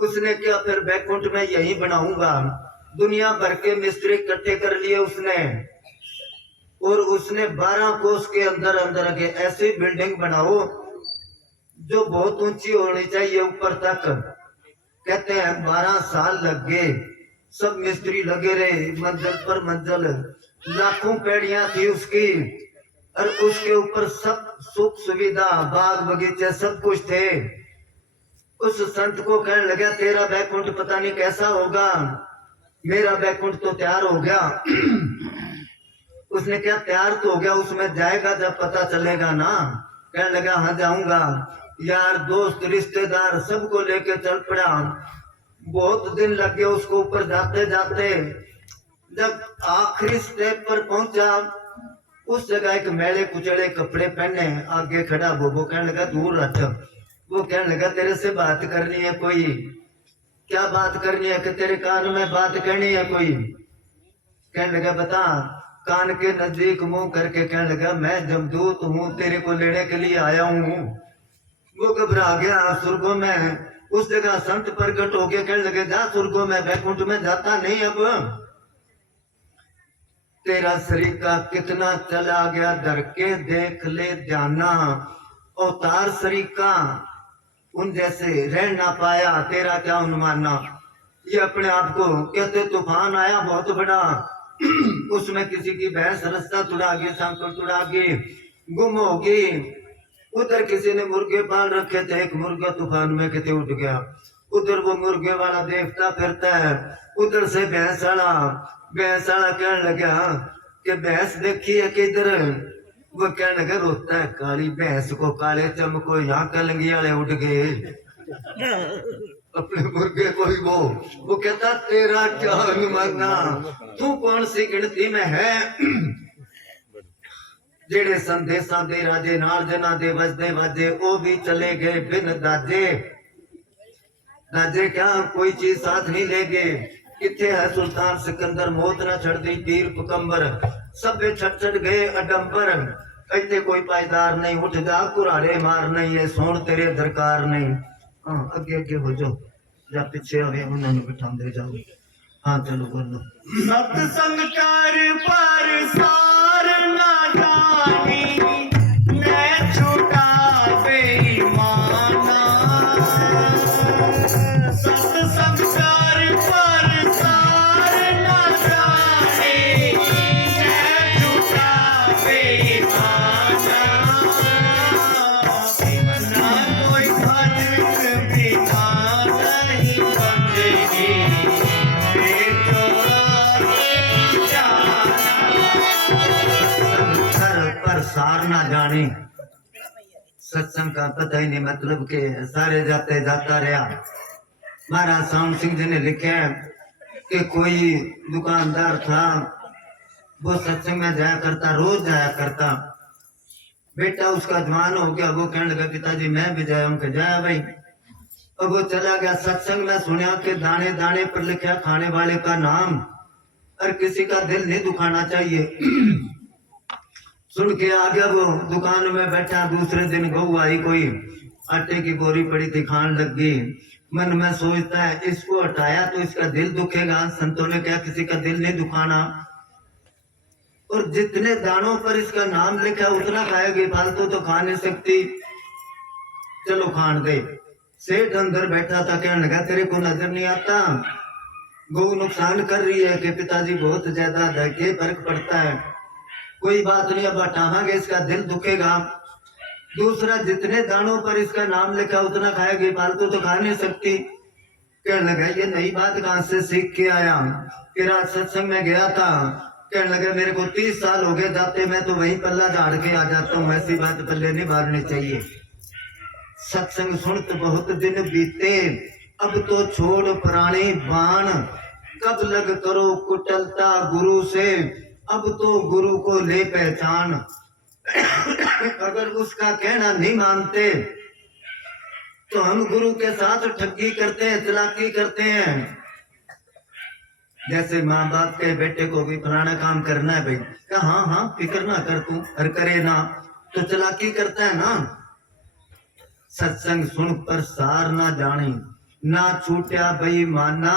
उसने क्या फिर बैकुंठ में यही बनाऊंगा। दुनिया भर के मिस्त्री इकट्ठे कर लिए उसने, और उसने 12 कोस के अंदर अंदर के ऐसी बिल्डिंग बनाओ जो बहुत ऊंची होनी चाहिए ऊपर तक। कहते हैं 12 साल लग गए, सब मिस्त्री लगे रहे, मंजिल पर मंजिल, लाखों पेड़ियां थी उसकी, और उसके ऊपर सब सुख सुविधा, बाग बगीचे सब कुछ थे। उस संत को कहने लगा तेरा बैकुंठ पता नहीं कैसा होगा, मेरा बैकुंठ तो तैयार हो गया। उसने क्या तैयार तो हो गया, उसमें जाएगा जब पता चलेगा ना। कहने लगा हाँ जाऊंगा। यार दोस्त रिश्तेदार सबको लेके चल पड़ा। बहुत दिन लग गए उसको ऊपर जाते जाते। जब आखिरी स्टेप पर पहुंचा, उस जगह एक मैले कुचड़े कपड़े पहने आगे खड़ा वो कहने लगा दूर हट। वो कहने लगा तेरे से बात करनी है कोई। क्या बात करनी है? कि तेरे कान में बात करनी है कोई। कहने लगा बता। कान के नजदीक मुंह करके कहने लगा मैं जमदूत हूँ, तेरे को लेने के लिए आया हूँ। वो घबरा गया। सुर्गों में उस जगह संत प्रकट हो गए, कहने लगे जा सुर्गों में, बैकुंठ में जाता नहीं अब। तेरा सरीका कितना चला गया, डर के देख ले जाना। अवतार सरीका उन जैसे रह ना पाया, तेरा क्या अनुमाना। ये अपने आप को कहते तूफान आया बहुत बड़ा, उसमें किसी की भैंस रास्ता तुड़ा गई, सांकल तुड़ा गई, गुम होगी। उधर किसी ने मुर्गे पाल रखे थे, एक मुर्गा तूफान में कितने उठ गया। उधर वो मुर्गे वाला देखता फिरता है, उधर से भैंस वाला कहने लगा कि भैंस देखी है किधर। वो कहने लगा रोता है काली भैंस को काले चमको, यहाँ कलंगी वाले उठ गए। अपने मुर्गे को ही वो कहता तेरा क्या अनुमाना, तू कौन सी गिनती में है। जेड़े संदेशा दे राजे नाल जना दे वजदे वाजे, वो भी चले गए बिन दाजे। दाजे क्या कोई चीज साथ नहीं ले गए। किथे है सुल्तान सिकंदर, मौत न छड़ दी तीर पकंबर, सब छड़ गए अडंबर। कहते कोई पायदार नहीं, उठ जा कुराड़े मार नहीं, ये सोन तेरे दरकार नहीं। हाँ आगे आगे हो जाओ, या पीछे आवे उन्होंने बिठा दे जाओ। हाँ चलो बोलो। सत्संग कर पर सार ना जानी, मैं छूटा बेईमाना। सत्संग कर पर सार ना जानी, मैं छूटा बेईमाना। ना कोई खर्च बिना नहीं बंदेगी, पर सार ना जाने। सत्संग का पता ही नहीं मतलब के सारे जाते जाता रहा। महाराज साउंड सिंह जी ने लिखे कि कोई दुकानदार था, वो सत्संग में जाया करता, रोज जाया करता। बेटा उसका जवान हो गया, वो कहने लगा पिताजी मैं भी जाया हूँ। जाया भाई। और वो चला गया सत्संग में, सुना कि दाने दाने पर लिखा खाने वाले का नाम, और किसी का दिल नहीं दुखाना चाहिए। सुन के आ गया वो, दुकान में बैठा। दूसरे दिन गऊ आई कोई, आटे की बोरी पड़ी थी, खान लग गई। मन में सोचता है इसको हटाया तो इसका दिल दुखेगा। संतों ने क्या किसी का दिल नहीं दुखाना, और जितने दानों पर इसका नाम लिखा उतना खाएगी, फालतू तो खा नहीं सकती। चलो खान दे। सेठ अंदर बैठा था, कहने लगा तेरे को नजर नहीं आता गऊ नुकसान कर रही है कि पिताजी बहुत ज्यादा धके फर्क पड़ता है। कोई बात नहीं, अब हटावांगे, इसका दिल दुखेगा। दूसरा जितने दानों पर इसका नाम लिखा उतना खाएगी, फालतू तो खा नहीं सकती। कहने लगा ये नई बात कहां से सीख के आया। कि रात सत्संग में गया था, कहने लगा मेरे को 30 साल हो गए जाते, मैं तो वही पल्ला झाड़ के आ जाता हूँ, ऐसी बात पल्ले नहीं मारनी चाहिए। सत्संग सुन तो बहुत दिन बीते, अब तो छोड़ पुराने बाण, कब लग करो कुटलता गुरु से, अब तो गुरु को ले पहचान। अगर उसका कहना नहीं मानते तो हम गुरु के साथ ठगी करते हैं, चालाकी करते हैं। जैसे माँ बाप के बेटे को भी फलाना काम करना है भाई, क्या हाँ हाँ फिक्र ना कर तू, और करे ना तो चालाकी करता है ना। सत्संग सुन पर सार ना जानी, ना छूटा बेईमाना,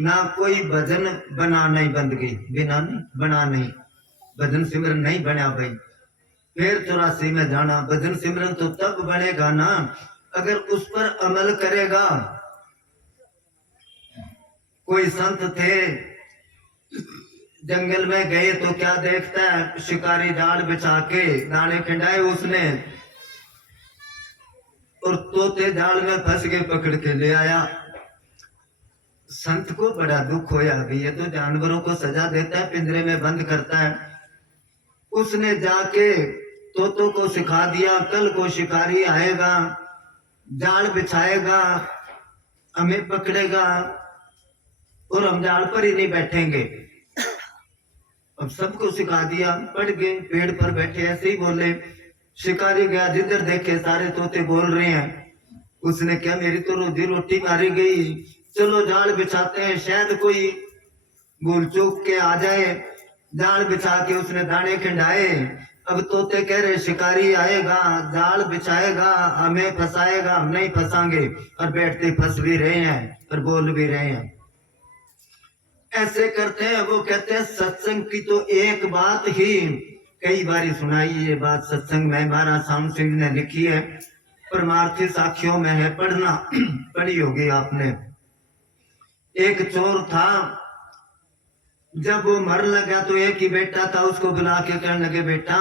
ना कोई भजन बना नहीं बंदगी, बिना नहीं बना नहीं, भजन सिमरन नहीं बना भाई। फिर 84 में जाना, भजन सिमरन तो तब बनेगा ना अगर उस पर अमल करेगा। कोई संत थे, जंगल में गए तो क्या देखता है, शिकारी जाल बिछा के दाने खिंडाए उसने, और तोते जाल में फंस के पकड़ के ले आया। संत को बड़ा दुख होया, भी ये तो जानवरों को सजा देता है, पिंजरे में बंद करता है। उसने जाके तोतों को सिखा दिया, कल को शिकारी आएगा, जाल बिछाएगा, हमें पकड़ेगा और हम जाल पर ही नहीं बैठेंगे। अब सबको सिखा दिया, पड़ गए, पेड़ पर बैठे ऐसे ही बोले। शिकारी गया, जिधर देखे सारे तोते बोल रहे हैं। उसने क्या, मेरी तो रोजी रोटी मारी गई, चलो जाल बिछाते हैं, शायद कोई भूल चूक के आ जाए। जाल बिछा के उसने दाने खिंडाए। अब तोते कह रहे शिकारी आएगा, जाल बिछाएगा, हमें फंसाएगा, हम नहीं फंसाएंगे, और बैठते फंस भी रहे हैं और बोल भी रहे हैं। ऐसे करते हैं। वो कहते हैं सत्संग की तो एक बात ही कई बार सुनाई, ये बात सत्संग में महाराज साम सिंह ने लिखी है, परमार्थी साखियों में है, पढ़ना पढ़ी होगी आपने। एक चोर था, जब वो मर लगा तो एक ही बेटा था, उसको बुला के कहने लगे, बेटा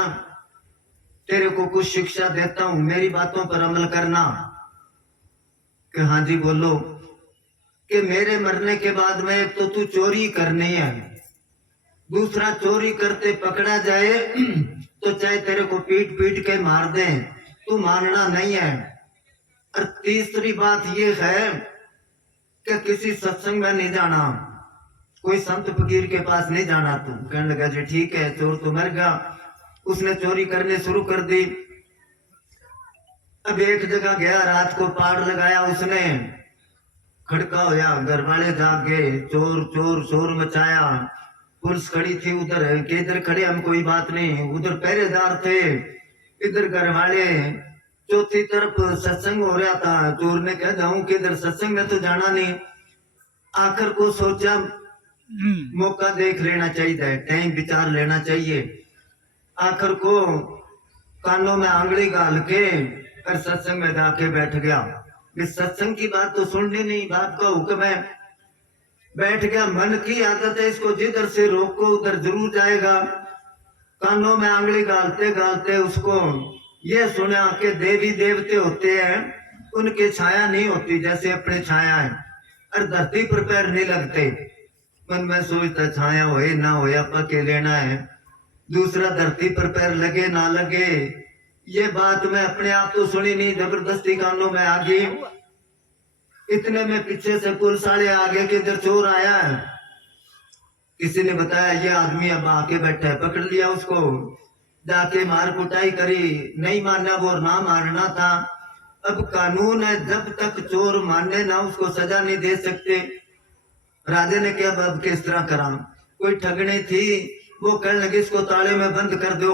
तेरे को कुछ शिक्षा देता हूं, मेरी बातों पर अमल करना। कि हाँ जी बोलो। कि मेरे मरने के बाद में एक तो तू चोरी करनी है, दूसरा चोरी करते पकड़ा जाए तो चाहे तेरे को पीट पीट के मार दे, तू मानना नहीं है। और तीसरी बात ये है कि किसी सत्संग में नहीं जाना, कोई संत फकीर के पास नहीं जाना। तू कहने लगा जी ठीक है, चोर तो मर गया। उसने चोरी करने शुरू कर दी। अब एक जगह गया, रात को पाड़ लगाया उसने, खड़का होया, घर वाले जाग गए, चोर चोर शोर मचाया। पुलिस खड़ी थी उधर, के इधर खड़े हम कोई बात नहीं, उधर पहरेदार थे, इधर घर वाले। चौथी तरफ सत्संग हो रहा था। चोर ने कहा जाऊं किधर, सत्संग में तो जाना नहीं। आखिर को सोचा मौका देख लेना चाहिए, टाइम विचार लेना चाहिए। आखिर को कानों में आंगली गाल के और सत्संग में जाके बैठ गया। इस सत्संग की बात तो सुननी नहीं, बाप का हुक्म है। बैठ गया, मन की आदत है, इसको जिधर से रोको उधर जरूर जाएगा। कानों में आंगली गालते गालते उसको ये सुना कि देवी देवते होते हैं, उनके छाया नहीं होती जैसे अपने छाया है, और धरती पर पैर नहीं लगते। मन में सोचता छाया होए ना होए अपा के लेना है, दूसरा धरती पर पैर लगे ना लगे, ये बात मैं अपने आप तो सुनी नहीं, जबरदस्ती कानों में आ गई। इतने में पीछे से पुलिस वाले आगे के इधर चोर आया है। किसी ने बताया ये आदमी अब आके बैठा है, पकड़ लिया उसको, जाके मार कुटाई करी। नहीं मानना वो ना मारना था। अब कानून है, जब तक चोर माने ना उसको सजा नहीं दे सकते। राजे ने क्या अब किस तरह करा, कोई ठगनी थी, वो कहने लगी इसको ताले में बंद कर दो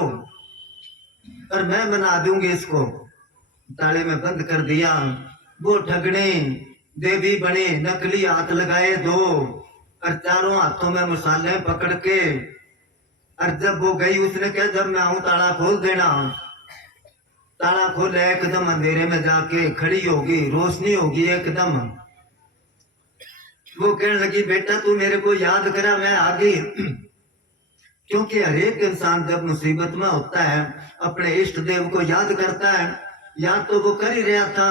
और मैं बना दूंगी इसको। ताले में बंद कर दिया। वो ठगने देवी बने, नकली हाथ लगाए दो, और चारों हाथों में मसाले पकड़ के, और जब वो गई उसने कहा जब मैं आऊं ताला खोल देना। ताला खोले, एकदम अंधेरे में जाके खड़ी होगी, रोशनी होगी एकदम। वो कहने लगी बेटा तू मेरे को याद करा, मैं आ गई। क्योंकि हर एक इंसान जब मुसीबत में होता है अपने इष्ट देव को याद करता है। याद तो वो कर ही रहा था।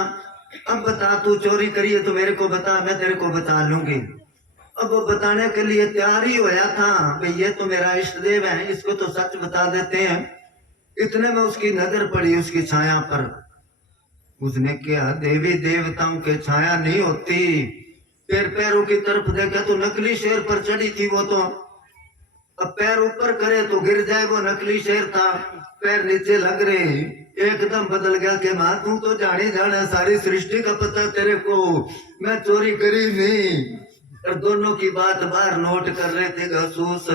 अब बता तू चोरी करी है तो मेरे को बता, मैं तेरे को बता लूंगी। अब वो बताने के लिए तैयार ही होया था, भाई ये तो मेरा इष्ट देव है, इसको तो सच बता देते हैं। इतने में उसकी नजर पड़ी उसकी छाया पर। उसने क्या, देवी देवताओं के छाया नहीं होती। पैर पैरों की तरफ देखा तो नकली शेर पर चढ़ी थी वो तो। अब पैर ऊपर करे तो गिर जाए, वो नकली शेर था। पैर नीचे लग रहे, एकदम बदल गया कि मां तू तो जाने जाना, सारी सृष्टि का पता तेरे को, मैं चोरी करी नहीं। और दोनों की बात बाहर नोट कर रहे थे जासूस।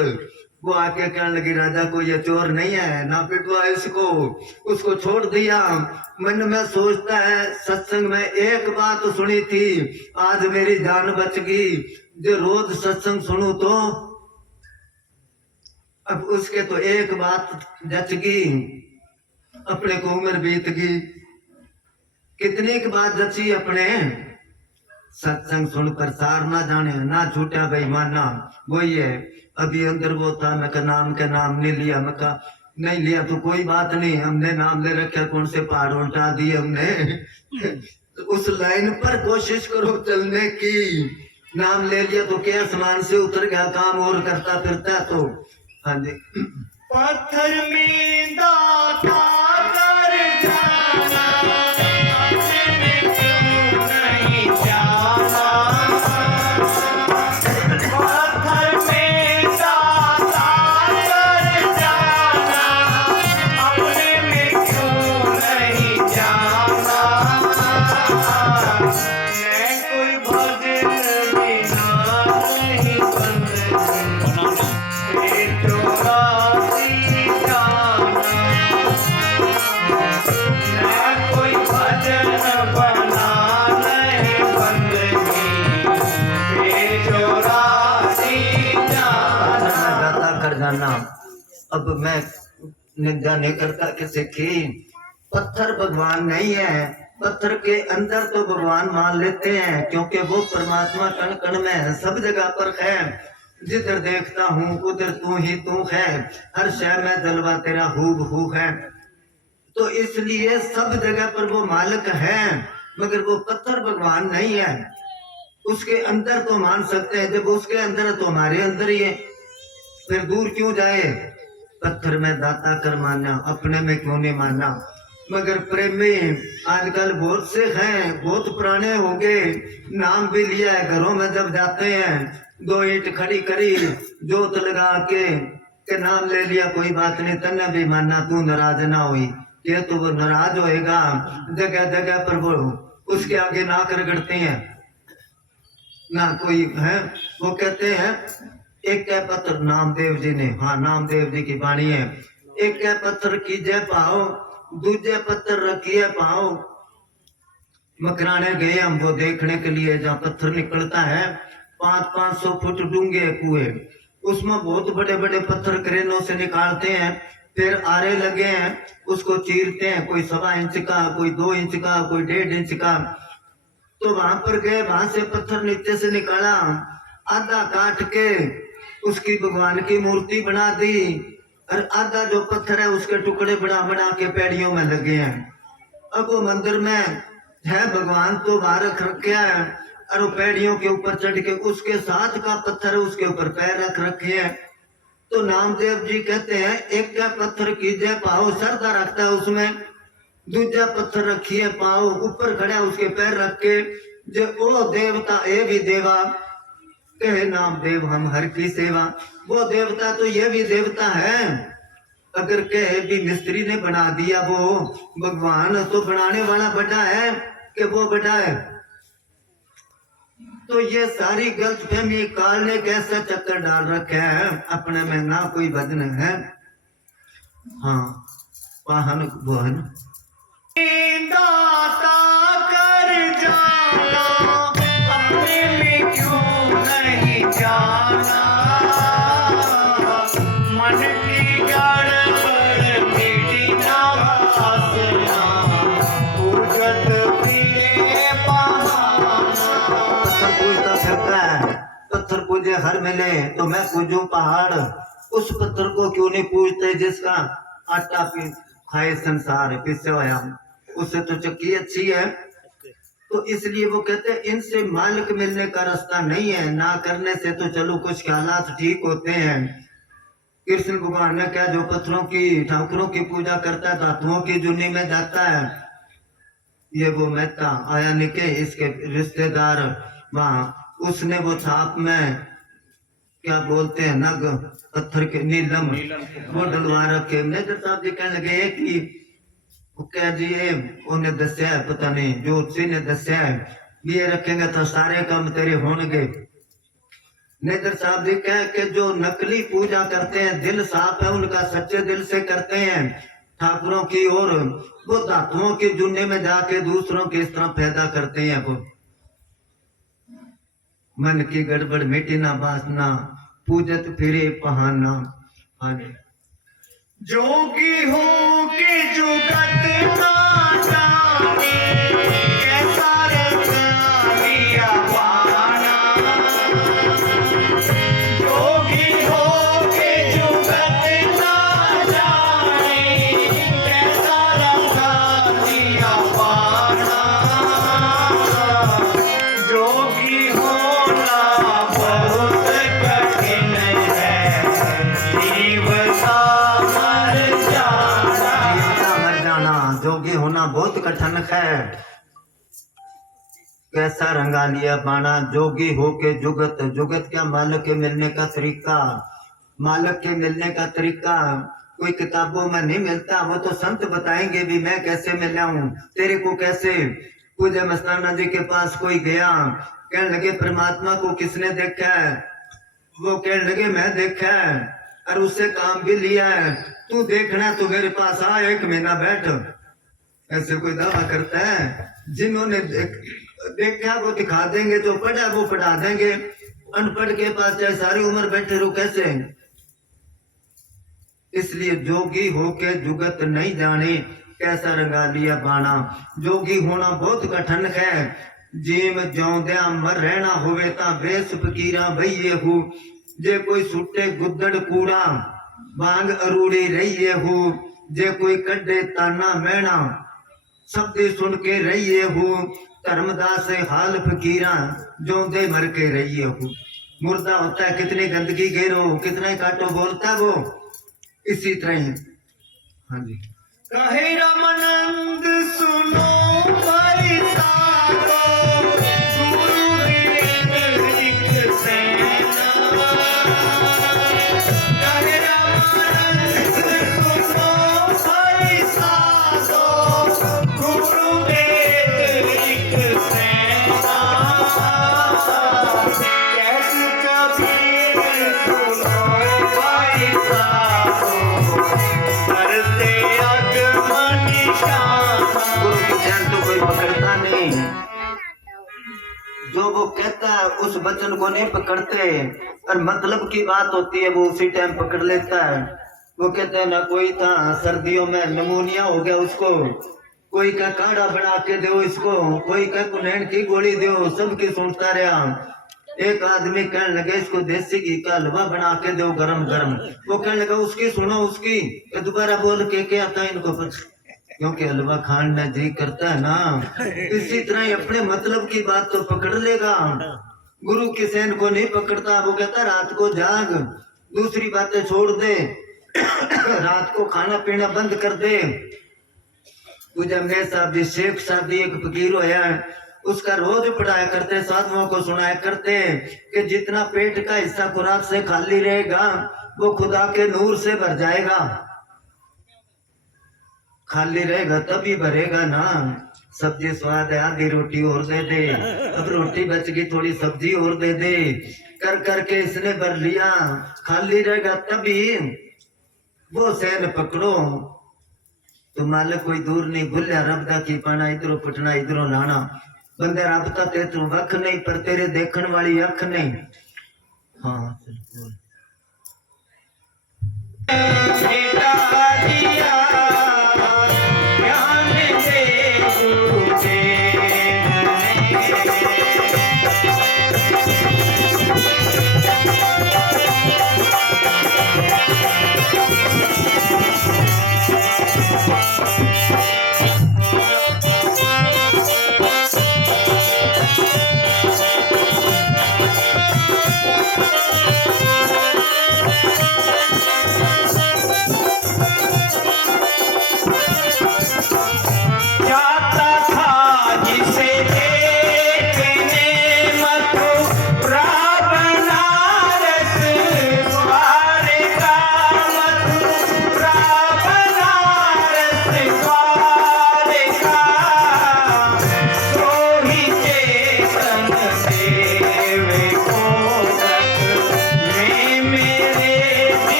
वो आके कहने लगी राजा को ये चोर नहीं है, ना पिटवा इसको। उसको छोड़ दिया। मन में सोचता है सत्संग में एक बात सुनी थी, आज मेरी जान बच गई। जो रोज सत्संग सुनू तो अब उसके तो एक बात जच गई, अपने को उम्र बीत गई। कितनी की बात जची अपने, सत्संग सुन प्रसार ना जाने ना छूटा बेईमाना। वही है अभी अंदर वो था, मैं नाम के नाम नहीं लिया। मैं कहा नहीं लिया तो कोई बात नहीं, हमने नाम ले रखा, कौन से पहाड़ उल्टा दिए हमने। उस लाइन पर कोशिश करो चलने की। नाम ले लिया तो क्या आसमान से उतर गया, काम और करता फिरता। तो हाँ जी, पत्थर में दाता कर जाना, अपने में क्यों नहीं जाना। पत्थर में दाता कर जाना, अपने में क्यों नहीं जाना। मैं कोई भजन बिना नहीं बनता, चौरासी जाना। मैं कोई भजन बना नहीं बंदगी, चौरासी जाना। गाता कर जाना। अब मैं निंदा नहीं करता किसी की। पत्थर भगवान नहीं है, पत्थर के अंदर तो भगवान मान लेते हैं, क्योंकि वो परमात्मा कण कण में है, सब जगह पर है। जिधर देखता हूँ उधर तू ही तू है, हर शय में जलवा तेरा हूबहू है। तो इसलिए सब जगह पर वो मालिक है, मगर वो पत्थर भगवान नहीं है। उसके अंदर तो मान सकते हैं, जब उसके अंदर है तो हमारे अंदर ही है, फिर दूर क्यों जाए। पत्थर में दाता कर माना, अपने में क्यों नहीं माना। मगर प्रेमी आजकल बहुत से हैं, बहुत पुराने हो गए, नाम भी लिया है, घरों में जब जाते हैं 2 ईंट खड़ी करी, जोत लगा के नाम ले लिया, कोई बात नहीं, तन्ने भी मानना, तू नाराज ना हुई। ये तो वो नाराज होएगा, जगह जगह पर वो उसके आगे नाक रगड़ते हैं ना कोई है। वो कहते हैं एक है पत्थर, नामदेव जी ने, हाँ नामदेव जी की वाणी है, एक है पत्थर कीजे पाओ, दूजे पत्थर रखिए पाओ। मकराने गए हम वो देखने के लिए, जहाँ पत्थर निकलता है 500-500 फुट डूंगे कुएं, उसमें बहुत बड़े बड़े पत्थर क्रेनों से निकालते हैं, फिर आरे लगे हैं, उसको चीरते हैं, कोई 1.25 इंच का, कोई 2 इंच का, कोई 1.5 इंच का। तो वहां पर गए, वहां से पत्थर नीचे से निकाला, आधा काट के उसकी भगवान की मूर्ति बना दी, और आधा जो पत्थर है उसके टुकड़े बना बना के पेड़ियों में लगे हैं। अब वो मंदिर में है भगवान तो बाहर रख रखे है, और वो पेड़ियों के ऊपर चढ़ के उसके साथ का पत्थर है उसके ऊपर पैर रख रखे हैं। तो नामदेव जी कहते हैं एक का पत्थर कीजिए पाओ, श्रद्धा रखता है उसमें, दूजा पत्थर रखिए पाओ, ऊपर खड़ा उसके पैर रख के, जो ओ देवता ए भी देवा, कहे नामदेव हम हर की सेवा। वो देवता तो ये भी देवता है, अगर कहे भी मिस्त्री ने बना दिया वो भगवान, तो बनाने वाला बड़ा है कि वो बड़ा है। तो ये सारी गलतफहमी काल ने कैसा चक्कर डाल रखे है, अपने में ना कोई भजन है। हाँ वाहन भवन दाता कर जाना, अपने में क्यों नहीं जाना। मन की गड़बड़ मिटी ना वासना, पूजत फिरे बहाना। पत्थर पूजता फिरता है, पत्थर पूजे हर मिले तो मैं पूजूं पहाड़। उस पत्थर को क्यों नहीं पूजते जिसका आटा खाए संसार पिसे होया, उससे तो चक्की अच्छी है। तो इसलिए वो कहते हैं इनसे मालिक मिलने का रास्ता नहीं है, ना करने से तो चलो कुछ हालात ठीक होते हैं। कृष्ण भगवान ने क्या, जो पत्थरों की ठाकुरों की पूजा करता है, धातुओं की जुनी में जाता है, ये वो मेहता आया निके इसके रिश्तेदार वहां, उसने वो छाप में क्या बोलते हैं नग पत्थर के नीलम वो डलवा रखे। मेजर साहब जी कहने लगे कि क्या जी ये उन्हें दस्या है, पता नहीं ज्योतिषी ने दस्या है, ये रखेंगे तो सारे काम तेरे होंगे। नेत्र साहब जी कह के जो नकली पूजा करते हैं, दिल साफ है उनका, सच्चे दिल से करते हैं ठाकुरों की, और वो धातुओं के जुन्ने में जाके दूसरों की इस तरह पैदा करते हैं। वो मन की गड़बड़ मिटी ना बासना, पूजत फिरे पहाना। हाँ जी। जोगी हो के जुगत ना जाने, कैसा रंग लिया पाना। जोगी हो के जुगत ना जाने, कैसा रंग लिया पाना। जोगी होना बहुत कठिन है, जीव सा मर जाना। जीवता मर जाना, जोगी होना बहुत कठिन है, कैसा रंगा लिया बाणा। जोगी होके जुगत, जुगत क्या मालिक के मिलने का तरीका, मालिक के मिलने का तरीका कोई किताबों में नहीं मिलता, वो तो संत बताएंगे भी मैं कैसे मिला हूँ तेरे को कैसे। पूज्य मस्ताना जी के पास कोई गया, कहने लगे परमात्मा को किसने देखा है? वो कहने लगे मैं देखा है और उससे काम भी लिया है, तू देखना तो मेरे पास आ, 1 महीना बैठ। ऐसे कोई दावा करता है? जिन्होंने देखा वो दिखा देंगे, जो पढ़ा वो पढ़ा देंगे, अनपढ़ के पास चाहे सारी उम्र बैठे रहो कैसे। इसलिए जोगी होके जुगत नहीं जाने, कैसा रंगा लिया बाणा। जोगी होना बहुत कठिन है, जीव ज्योंद्या मर रहना होवे ता बेस फकीरा भइये हूँ। जे कोई सुट्टे गुद्दड़ कूड़ा बांग अरूड़ी रहिए हूँ। जे कोई कड्डे ताना मैना शब्द सुन के रहिए हूँ। धर्मदास से हाल फकीरा ज्योंदे मर के रहिए हूँ। मुर्दा होता है कितनी गंदगी घेरो, कितना ही काटो बोलता है वो, इसी तरह ही। हाँ जी। कहे रामानंद सुनो हरि साधो, गुरु एक सेना। कहे रामानंद सुनो हरि साधो, गुरु एक सेना। कैसे कबीर सुनो हरि साधो, करते आगमन निशाना। गुरु की चैन तो कोई पकड़ता नहीं, जो वो कहता है उस वचन को नहीं पकड़ते, और मतलब की बात होती है वो उसी टाइम पकड़ लेता है। वो कहते हैं ना कोई था सर्दियों में नमूनिया हो गया उसको, कोई का काढ़ा बना के दो इसको, कोई का कुनैन की गोली दो, सबकी सुनता रहा। एक आदमी कहने लगे इसको देसी घी का हलवा बना के दो गरम गरम। वो कहने लगा उसकी सुनो उसकी, दोबारा बोल के क्या था इनको पर, क्योंकि हलवा खाने जी करता है ना। इसी तरह ही अपने मतलब की बात तो पकड़ लेगा, गुरु की सेन को नहीं पकड़ता। वो कहता रात को जाग, दूसरी बातें छोड़ दे, रात को खाना पीना बंद कर दे। पूजा में साहब जी शेख साहब जी एक फकीर होया, उसका रोज पढ़ाया करते, साधुओं को सुनाया करते कि जितना पेट का हिस्सा खुराक से खाली रहेगा वो खुदा के नूर से भर जाएगा। खाली रहेगा तभी भरेगा ना। सब्जी स्वाद है, आधी रोटी और दे दे, अब रोटी बच गई थोड़ी सब्जी और दे दे, कर करके इसने भर लिया। खाली रहेगा तभी वो सैन पकड़ो तो मालिक कोई दूर नहीं, भूलिया रब दा की पाना, इधरों पटना इधरों लाना। बंदे रब ता ते तू वख नहीं, पर तेरे देखने वाली अख नहीं। हाँ बिल्कुल।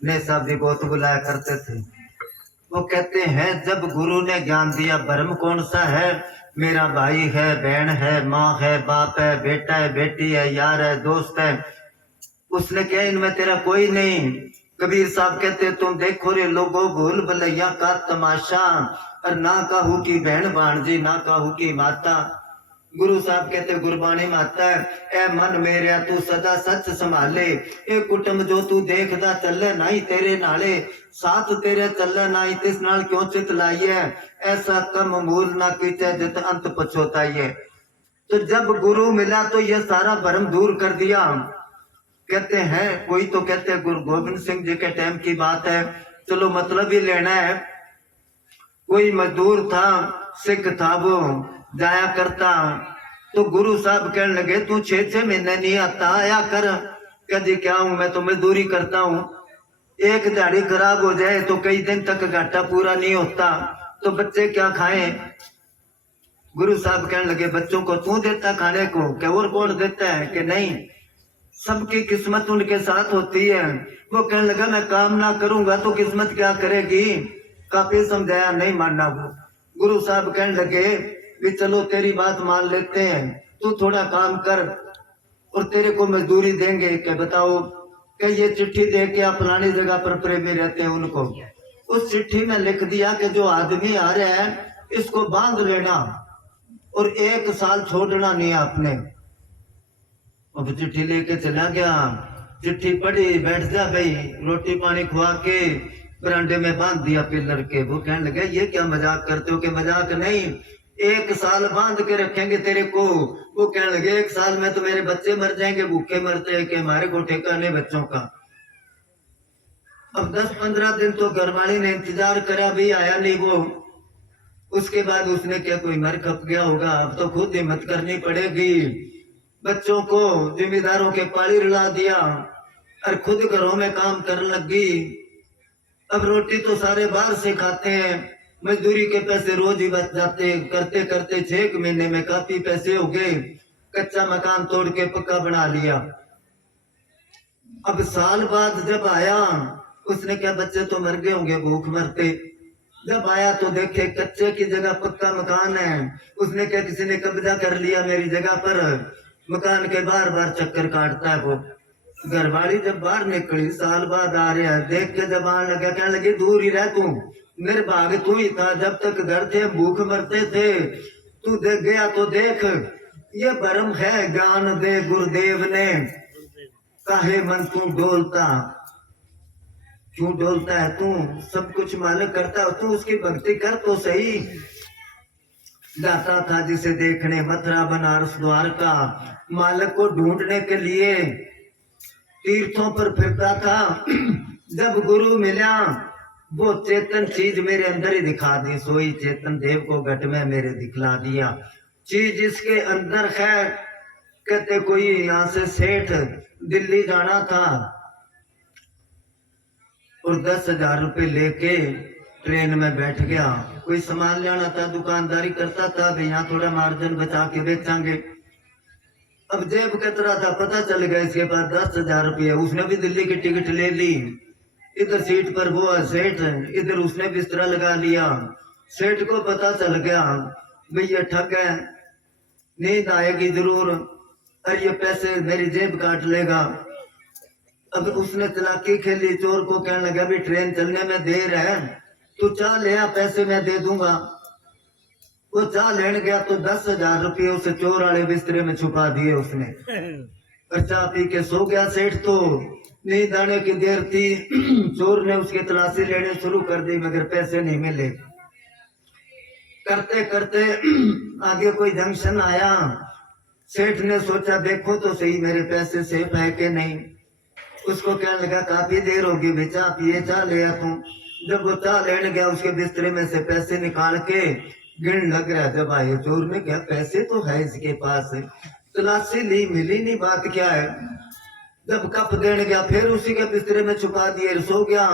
ने साहब भी बहुत बुलाया करते थे। वो कहते हैं जब गुरु ने ज्ञान दिया भरम कौन सा है, मेरा भाई है, बहन है, माँ है, बाप है, बेटा है, बेटी है, यार है, दोस्त है, उसने कहा इनमें तेरा कोई नहीं। कबीर साहब कहते तुम देखो रे लोगो भूल भलैया का तमाशा, और ना कहू की बहन भाणजी, ना कहू की माता। गुरु साहब कहते गुरबाणी माता है, ए मन मेरे तू सदा सच संभाले, ए कुटुंब जो तू देखदा चले नहीं तेरे नाले, साथ तेरे चले नहीं तिस नाल क्यों चित लाइए, ऐसा कम मूल ना कीचे जित अंत पछोताइए। तो जब गुरु मिला तो ये सारा भरम दूर कर दिया। कहते हैं कोई तो कहते हैं गुरु गोविंद सिंह जी के टाइम की बात है, चलो मतलब ही लेना है। कोई मजदूर था, सिख था, वो जाया करता, तो गुरु साहब कहने लगे तू 6-6 महीने नहीं आता, आया कर। कह जी क्या हूं मैं तो मजदूरी करता हूँ, एक दिहाड़ी खराब हो जाए तो कई दिन तक घाटा पूरा नहीं होता, तो बच्चे क्या खाएं। गुरु साहब कहने लगे बच्चों को तू देता खाने को, क्या और कौन देता है, कि नहीं, सबकी किस्मत उनके साथ होती है। वो कहने लगा मैं काम ना करूंगा तो किस्मत क्या करेगी। काफी समझाया, नहीं मानना वो। गुरु साहब कहने लगे भी चलो तेरी बात मान लेते हैं, तू थोड़ा काम कर और तेरे को मजदूरी देंगे। क्या बताओ, कि ये चिट्ठी दे के आप फलानी जगह पर प्रेमी रहते हैं उनको। उस चिट्ठी में लिख दिया कि जो आदमी आ रहा है इसको बांध लेना और 1 साल छोड़ना नहीं आपने। अब चिट्ठी लेके चला गया, चिट्ठी पढ़ी, बैठ जा भाई, रोटी पानी खुआ के बरांडे में बांध दिया पिलर के। वो कहने लगे ये क्या मजाक करते हो, कि मजाक नहीं, 1 साल बांध के रखेंगे तेरे को। वो कहने लगे 1 साल में तो मेरे बच्चे मर जाएंगे, भूखे मरते हैं, कि हमारे को ठेका नहीं बच्चों का। अब 10-15 दिन तो घरवाली ने इंतजार करा, भी आया नहीं वो। उसके बाद उसने क्या कोई मर खप गया होगा, अब तो खुद हिम्मत करनी पड़ेगी। बच्चों को जिम्मेदारों के पाली रुला दिया और खुद घरों में काम करने लगी। अब रोटी तो सारे बाहर से खाते हैं, मजदूरी के पैसे रोज ही बच जाते, करते करते 6 महीने में काफी पैसे हो गए। कच्चा मकान तोड़ के पक्का बना लिया। अब साल बाद जब आया, उसने क्या बच्चे तो मर गए होंगे भूख मरते। जब आया तो देखे कच्चे की जगह पक्का मकान है। उसने क्या किसी ने कब्जा कर लिया मेरी जगह पर। मकान के बार बार चक्कर काटता है वो। घरवाली जब बाहर निकली, साल बाद आ रहा है, देख के जब आने लगा, कहने लगी दूर ही रह तू, मेरे भाग तू ही था, जब तक घर थे भूख मरते थे, तू देख गया तो देख, ये भरम है ज्ञान दे गुरुदेव ने, काहे मन तू डोलता, क्यों डोलता है तू, सब कुछ मालिक करता है, तू उसकी भक्ति कर तो सही। जाता था जिसे देखने मथुरा बनारस द्वारका, मालिक को ढूंढने के लिए तीर्थों पर फिरता था। जब गुरु मिला वो चेतन चीज मेरे अंदर ही दिखा दी, सोई चेतन देव को घट में मेरे दिखला दिया। चीज इसके अंदर है। कहते कोई यहाँ से सेठ दिल्ली जाना था और 10,000 रुपए लेके ट्रेन में बैठ गया। कोई सामान लेना था, दुकानदारी करता था, भाई यहाँ थोड़ा मार्जिन बचा के बेचांगे। अब जेब कतरा था, पता चल गया इसके पास 10,000 रुपये। उसने भी दिल्ली की टिकट ले ली। इधर सीट पर वो सेठ, इधर उसने बिस्तरा लगा लिया। सेठ को पता चल गया भाई ये ठग है, नींद आएगी जरूर और ये पैसे मेरी जेब काट लेगा। अब उसने चालाकी खेली, चोर को कहने लगा भी ट्रेन चलने में देर है, तू चाह ले आ, पैसे मैं दे दूंगा। वो चाह लेने गया तो 10,000 रुपये उसे चोर वाले बिस्तरे में छुपा दिए उसने। और चाह पी के सो गया सेठ। तो नींद आने की देर थी, चोर ने उसकी तलाशी लेने शुरू कर दी मगर पैसे नहीं मिले। करते करते आगे कोई जंक्शन आया। सेठ ने सोचा देखो तो सही मेरे पैसे सेफ है कि नहीं। उसको कहने लगा काफी देर होगी भाई, चाह पिए, चाह ले आ तू। जब वो चाह लेने गया उसके बिस्तरे में से पैसे निकाल के गिन लग रहा। जब आए चोर ने क्या पैसे तो है इसके पास, तलाशी ली मिली नहीं, बात क्या है। जब कप देने गया फिर उसी के बिस्तरे में छुपा दिए, सो गया।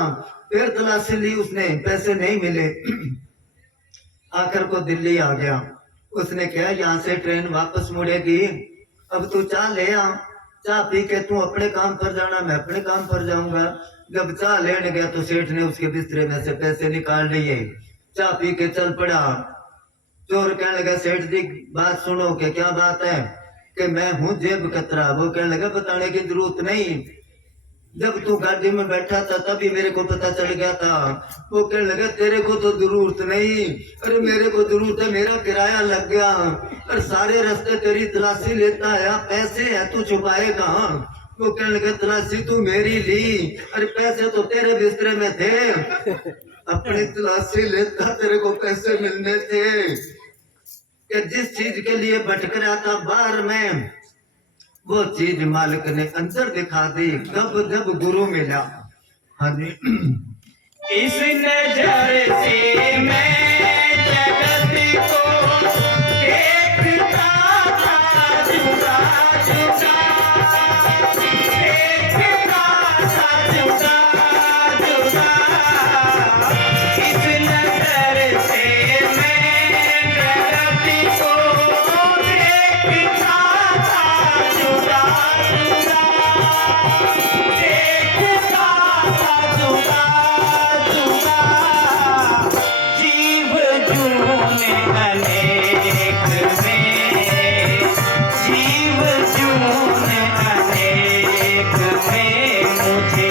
फिर तलाशी ली उसने, पैसे नहीं मिले। आखिर को दिल्ली आ गया। उसने कहा यहाँ से ट्रेन वापस मुड़ेगी, अब तू चाह ले आ। चाह पी के तू अपने काम पर जाना, मैं अपने काम पर जाऊंगा। जब चाह लेने गया तो सेठ ने उसके बिस्तरे में से पैसे निकाल लिए, चाह पी के चल पड़ा। चोर कहने लगा सेठ जी बात सुनो, कि क्या बात है? कि मैं हूँ जेब कतरा। वो कहने लगा बताने की जरूरत नहीं, जब तू गाड़ी में बैठा था तभी मेरे को पता चल गया था। वो कहने लगा तेरे को तो जरूरत नहीं। अरे मेरे को जरूरत है, मेरा किराया लग गया और सारे रास्ते तेरी तलाशी लेता है, पैसे है तू छुपाए कहाँ? वो कहने लगा तलाशी तू मेरी ली, अरे पैसे तो तेरे बिस्तरे में थे, अपनी तलाशी लेता तेरे को पैसे मिलने थे। कि जिस चीज के लिए भटक रहा था बाहर में, वो चीज मालिक ने अंदर दिखा दी कब जब गुरु मिला। हाँ जी। इस नजर से मैं जगत को देखता था जुदा जुदा, देखता था जुदा जुदा। इस नजर से मैं जगत को देखता था जुदा जुदा, देखता था जुदा जुदा। जीव जूने अनेक में, जीव जूने अनेक में मुझे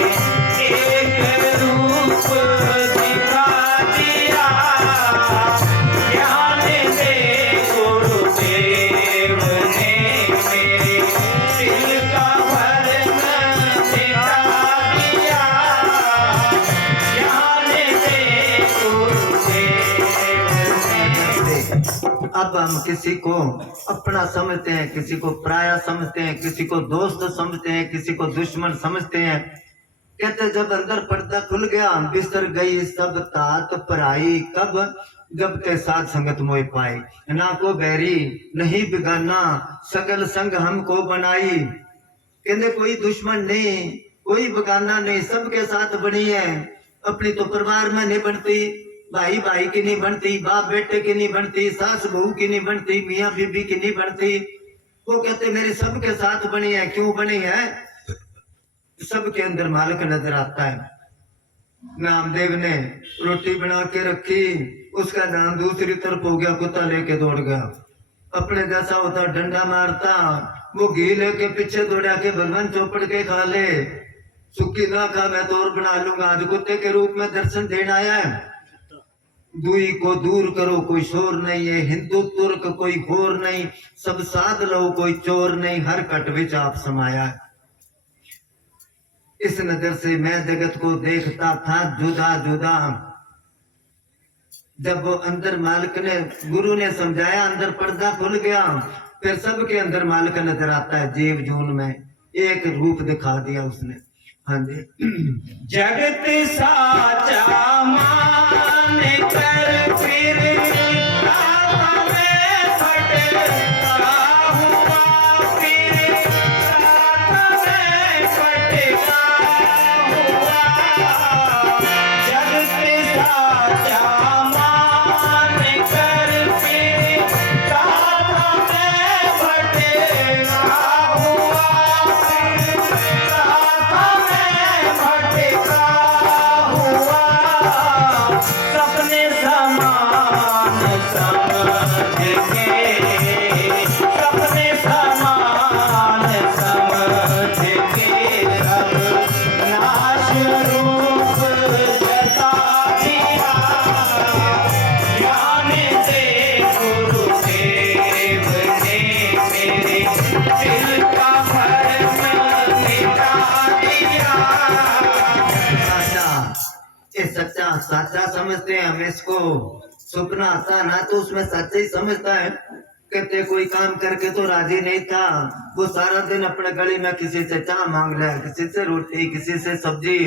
एक रूप दिखा दिया। ज्ञान दे गुरुदेव ने मेरे दिल का भरम मिटा दिया। ज्ञान दे गुरुदेव ने। अब हम किसी को अपना समझते हैं, किसी को पराया समझते हैं, किसी को दोस्त समझते हैं, किसी को दुश्मन समझते हैं। कहते जब अंदर पर्दा खुल गया बिस्तर गई सब तात पराई, कब जब ते साथ संगत मोह पाई। ना को बैरी नहीं बिगाना, सकल संग हमको बनाई। कहते कोई दुश्मन नहीं, कोई बेगाना नहीं, सबके साथ बनी है। अपनी तो परिवार में नहीं बनती, भाई भाई की नहीं बनती, बाप बेटे की नहीं बनती, सास बहू की नहीं बनती, मियाँ बीबी की नहीं बनती। वो कहते मेरे सबके साथ बनी है। क्यों बनी है? सबके अंदर मालिक नजर आता है। नामदेव ने रोटी बना के रखी, उसका नाम दूसरी तरफ हो गया, कुत्ता लेके दौड़ गया। अपने जैसा होता डंडा मारता, वो घी लेके पीछे दौड़ा के भगवान चौपड़ के खा ले, सुखी ना खा मैं तो और बना लूंगा। आज कुत्ते के रूप में दर्शन देने आया है। दुई को दूर करो कोई शोर नहीं है, हिंदू तुर्क कोई घोर नहीं, सब साध लो कोई चोर नहीं, हर कट विच आप समाया है। इस नजर से मैं जगत को देखता था जुदा जुदा। जब वो अंदर मालिक ने गुरु ने समझाया, अंदर पर्दा खुल गया, फिर सबके अंदर मालिक नजर आता है। जीव जून में एक रूप दिखा दिया उसने। हाँ जी। जगत साचा मान कर फिर रात में भटका हुआ, फिर रात में भटका हुआ। जगत साचा मान कर फिर रात में भटका हुआ, फिर रात में भटका हुआ। सपने समान समझ के, सपने समान समझ के सब नाश रूप जता दिया। ज्ञान दे गुरुदेव ने मेरे दिल का भरम मिटा दिया। साचा, ये सच्चा साचा समझते हैं हम इसको। सपना आता ना तो उसमें सच्चा ही समझता है। कहते कोई काम करके तो राजी नहीं था, वो सारा दिन अपने गली में किसी से चाय मांग ले, किसी से रोटी, किसी से सब्जी।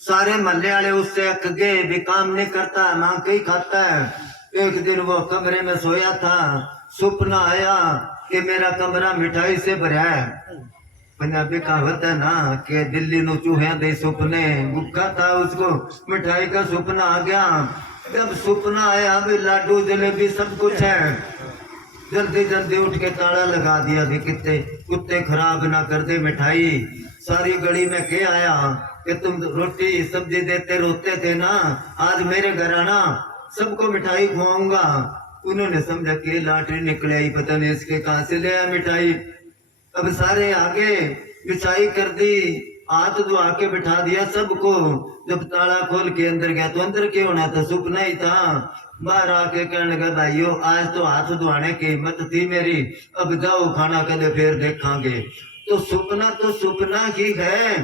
सारे महल्ले वाले उससे अक गए, भी काम नहीं करता, मांग के ही खाता है। एक दिन वो कमरे में सोया था, सपना आया कि मेरा कमरा मिठाई से भरा है। पंजाबी कहावत है ना कि दिल्ली नो चूहे दे सुपने, भूखा था उसको मिठाई का सपना आ गया। जब सपना आया भी लाडू जलेबी सब कुछ है, जल्दी जल्दी उठ के ताला लगा दिया भी कितने कुत्ते खराब ना कर दे मिठाई। सारी गली में के आया कि तुम रोटी सब्जी देते रोते थे ना, आज मेरे घर आना, सबको मिठाई खुआऊंगा। उन्होंने समझा कि लॉटरी निकले आई, पता नहीं इसके कहां से ले आया मिठाई। अब सारे आगे बिछाई कर दी, हाथ धुआ के बिठा दिया सबको। जब ताला खोल के अंदर गया तो अंदर क्यों होना था, सुपना ही था। बाहर आके कहने लगा भाइयों आज तो हाथ धुआने की हिम्मत थी मेरी, अब जाओ खाना कदे फिर देखांगे। तो सुपना ही है,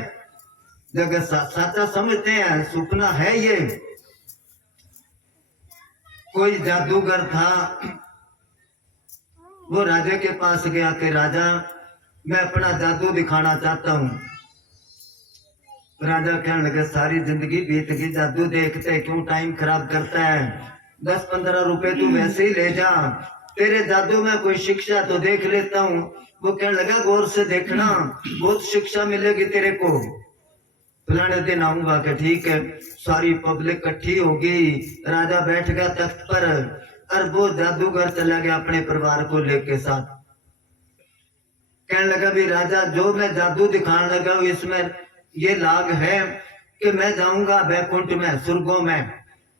जगह साचा समझते हैं सुपना है ये। कोई जादूगर था, वो राजा के पास गया कि राजा मैं अपना जादू दिखाना चाहता हूँ। राजा कहने लगे सारी जिंदगी बीत गई जादू देखते क्यों टाइम खराब करता है, 10-15 रुपए तू वैसे ही ले जा, तेरे जादू में कोई शिक्षा तो देख लेता हूँ। वो कहने लगा गौर से देखना, बहुत शिक्षा मिलेगी तेरे को। फलाने दिन आऊंगा कि ठीक है। सारी पब्लिक इकट्ठी होगी, राजा बैठ गया तख्त पर और वो जादूगर चला गया अपने परिवार को लेके साथ। कहने लगा भी राजा जो मैं जादू दिखाने लगा इसमें ये लाग है कि मैं जाऊंगा बैकुंठ में, स्वर्गों में,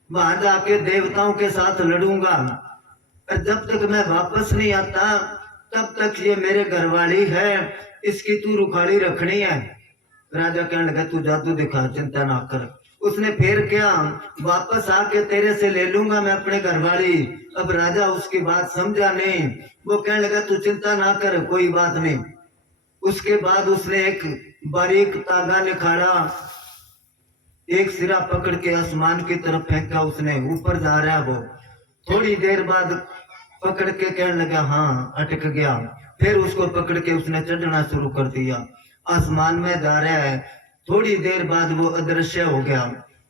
वहां जाके देवताओं के साथ लड़ूंगा और जब तक मैं वापस नहीं आता तब तक ये मेरे घरवाली है, इसकी तू रुखाड़ी रखनी है। राजा कहने लगा तू जादू दिखा, चिंता ना कर। उसने फिर क्या, वापस आके तेरे से ले लूंगा मैं अपने घरवाली। अब राजा उसकी बात समझा नहीं, वो कहने लगा तू चिंता ना कर, कोई बात नहीं। उसके बाद उसने एक बारीक तागा निकाला, एक सिरा पकड़ के आसमान की तरफ फेंका, उसने ऊपर जा रहा वो। थोड़ी देर बाद पकड़ के कहने लगा हाँ अटक गया, फिर उसको पकड़ के उसने चढ़ना शुरू कर दिया, आसमान में जा रहा है। थोड़ी देर बाद वो अदृश्य हो गया।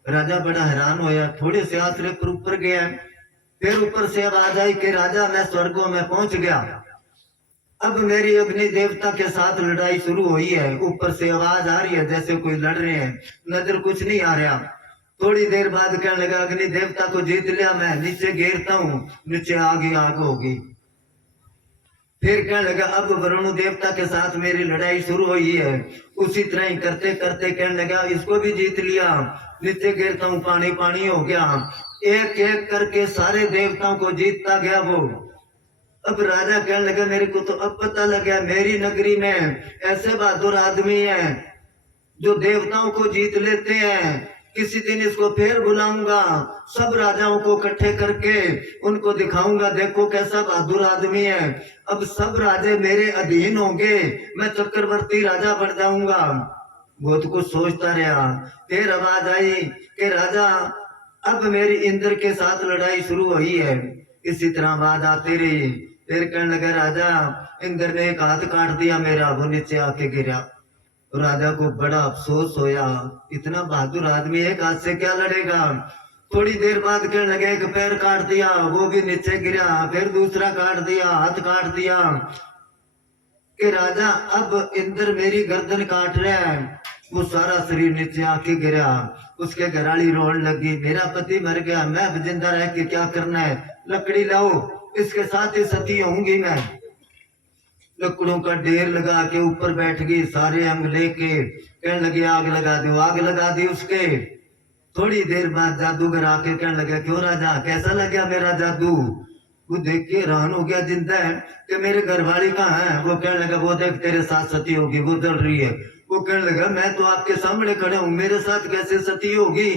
राजा बड़ा हैरान होया, थोड़े से आसरे पर ऊपर गया, फिर ऊपर से आवाज आई कि राजा मैं स्वर्गों में पहुंच गया, अब मेरी अग्नि देवता के साथ लड़ाई शुरू हुई है। ऊपर से आवाज आ रही है जैसे कोई लड़ रहे हैं, नजर कुछ नहीं आ रहा। थोड़ी देर बाद कहने लगा अग्नि देवता को जीत लिया मैं, नीचे गिरता हूँ, नीचे आग होगी। फिर कहने लगा अब वरुण देवता के साथ मेरी लड़ाई शुरू हुई है। उसी तरह ही करते करते कहने लगा इसको भी जीत लिया, नीचे गिरता हूँ, पानी पानी हो गया। एक एक करके सारे देवताओं को जीतता गया वो। अब राजा कहने लगा मेरे को तो अब पता लग गया मेरी नगरी में ऐसे बहादुर आदमी हैं जो देवताओं को जीत लेते हैं। किसी दिन इसको फिर बुलाऊंगा, सब राजाओं को इकट्ठे करके उनको दिखाऊंगा, देखो कैसा बहादुर आदमी है। अब सब राजे मेरे अधीन होंगे, मैं चक्रवर्ती राजा बन जाऊंगा। बहुत कुछ सोचता रहा, फिर आवाज आई कि राजा अब मेरी इंद्र के साथ लड़ाई शुरू हुई है। इसी तरह आवाज आती रही, फिर कहने लगा राजा इंद्र ने एक हाथ काट दिया मेरा, वो नीचे आके गिरा। राजा को बड़ा अफसोस होया, इतना बहादुर आदमी एक हाथ से क्या लड़ेगा। थोड़ी देर बाद कहने लगे एक पैर काट दिया, वो भी नीचे गिरा, फिर दूसरा काट दिया, हाथ काट दिया कि राजा अब इंद्र मेरी गर्दन काट रहा है। वो सारा शरीर नीचे आके गिरा। उसके घराली रोने लगी, मेरा पति मर गया, मैं अब जिंदा रह के क्या करना है, लकड़ी लाओ, इसके साथ ही सती होंगी मैं। लकड़ों का ढेर लगा के ऊपर बैठ गई, सारे अंग लेके कहने लगे आग लगा दो, आग लगा दी उसके। थोड़ी देर बाद जादूगर आके कहने लगा क्यों राजा कैसा लगा मेरा जादू। वो देख के हैरान हो गया, जिंदा है कि मेरे घरवाली कहाँ है। वो कहने लगा वो देख तेरे साथ सती होगी, वो जल रही है। वो कहने लगा मैं तो आपके सामने खड़ा हूँ, मेरे साथ कैसे सती होगी।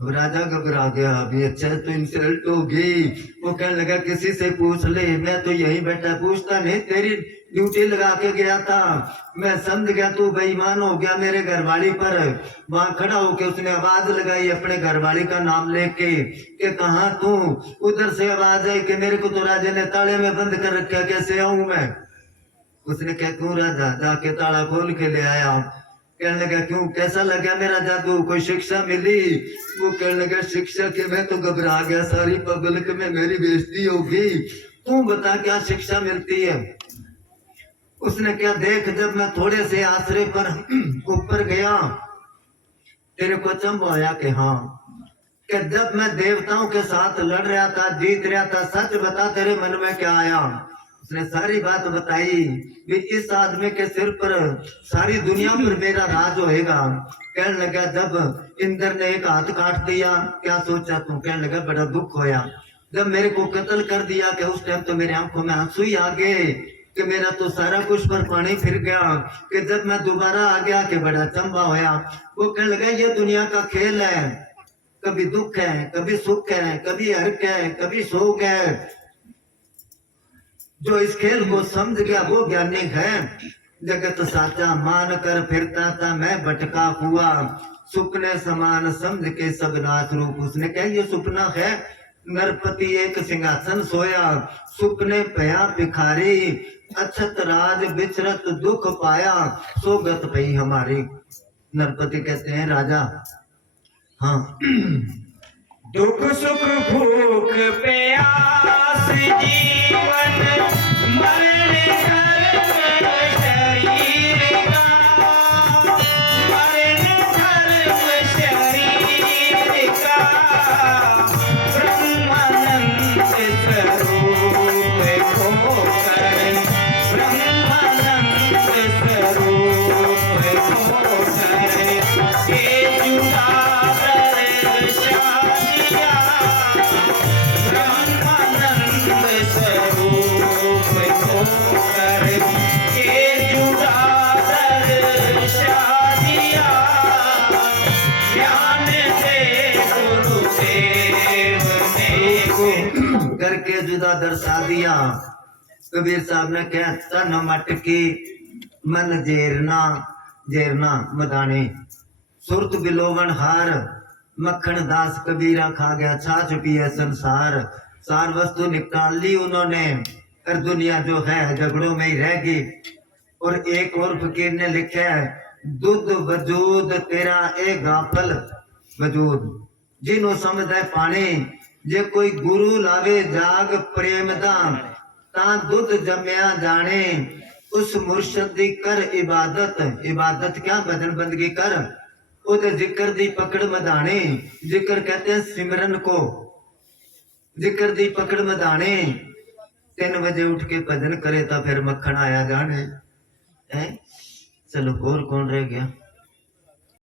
राजा घबरा गया, अभी अच्छा तो इंसल्ट होगी। वो कहने लगा किसी से पूछ ले, मैं तो यही बैठा, पूछता नहीं, तेरी ड्यूटी लगा के गया था, मैं समझ गया तू बेईमान हो गया मेरे घरवाली पर। वहां खड़ा होके उसने आवाज लगाई अपने घरवाली का नाम लेके कि कहाँ तू। उधर से आवाज आई कि मेरे को तो राजा ने ताले में बंद कर रखा, कैसे आऊं मैं। उसने क्या क्यों राजा, जाके ताला खोल के ले आया। कहने लगा क्यों कैसा लगा मेरा जादू, कोई शिक्षा मिली। वो कहने लगा शिक्षा के मैं तो घबरा गया, सारी पब्लिक में मेरी बेइज्जती होगी, तू बता क्या शिक्षा मिलती है। उसने क्या देख जब मैं थोड़े से आसरे पर ऊपर गया तेरे को चंब आया कि हाँ कि जब मैं देवताओं के साथ लड़ रहा था, जीत रहा था, सच बता तेरे मन में क्या आया। उसने सारी बात बताई कि इस आदमी के सिर पर सारी दुनिया पर मेरा राज होएगा। कहने लगा जब इंद्र ने एक हाथ काट दिया, क्या सोचा तू? कहने लगा बड़ा दुख होया। जब मेरे को कत्ल कर दिया कि उस टाइम तो मेरे आंखों में आंसू ही आ गए कि मेरा तो सारा कुछ पर पानी फिर गया। कि जब मैं दोबारा आ गया कि बड़ा चंबा होया। वो कहने लगा ये दुनिया का खेल है, कभी दुख है, कभी सुख है, कभी हर्क है, कभी शोक है। जो इस खेल को समझ गया वो ज्ञानी है। जगत साचा मान कर फिरता था मैं भटका हुआ, सुपने समान समझ के सब नाच रूप। उसने कहा ये सुपना है। नरपति एक सिंहासन सोया, सुपने पया भिखारी, अछत राज विचरत दुख पाया, सोगत पई हमारी। नरपति कहते हैं राजा, हाँ दुख सुख भूख प्यास जीवन मरण धर्म शरीर का, मरण धर्म शरीर का, ब्रह्मानंद स्वरूप खोकर, ब्रह्मानंद स्वरूप खोकर, ये जुदा करके जुदा दर्शा दिया। कबीर साहब ने कहा तन मटकी मन जेरना, जेरना मदानी, सुरत बिलोवन हार, मक्खन दास कबीरा खा गया छाछ पिए संसार। सार वस्तु निकाल ली उन्होंने, और दुनिया जो है झगड़ों में ही रहेगी। और एक और फकीर ने लिखा है दुध वजूद तेरा ए गाफल वजूद, जिन्हों समझ है पानी, जे कोई गुरु लावे जाग प्रेम दान, ता दुध जमया जाने, उस मुर्शद दी कर इबादत। इबादत क्या? भजन बंदगी कर। उद जिक्र दी पकड़ मधाने, जिक्र कहते हैं सिमरन को, जिक्र दी पकड़ मधाने। 3 बजे उठ के भजन करे तो फिर मक्खन आया जाने। चलो और कौन रह गया?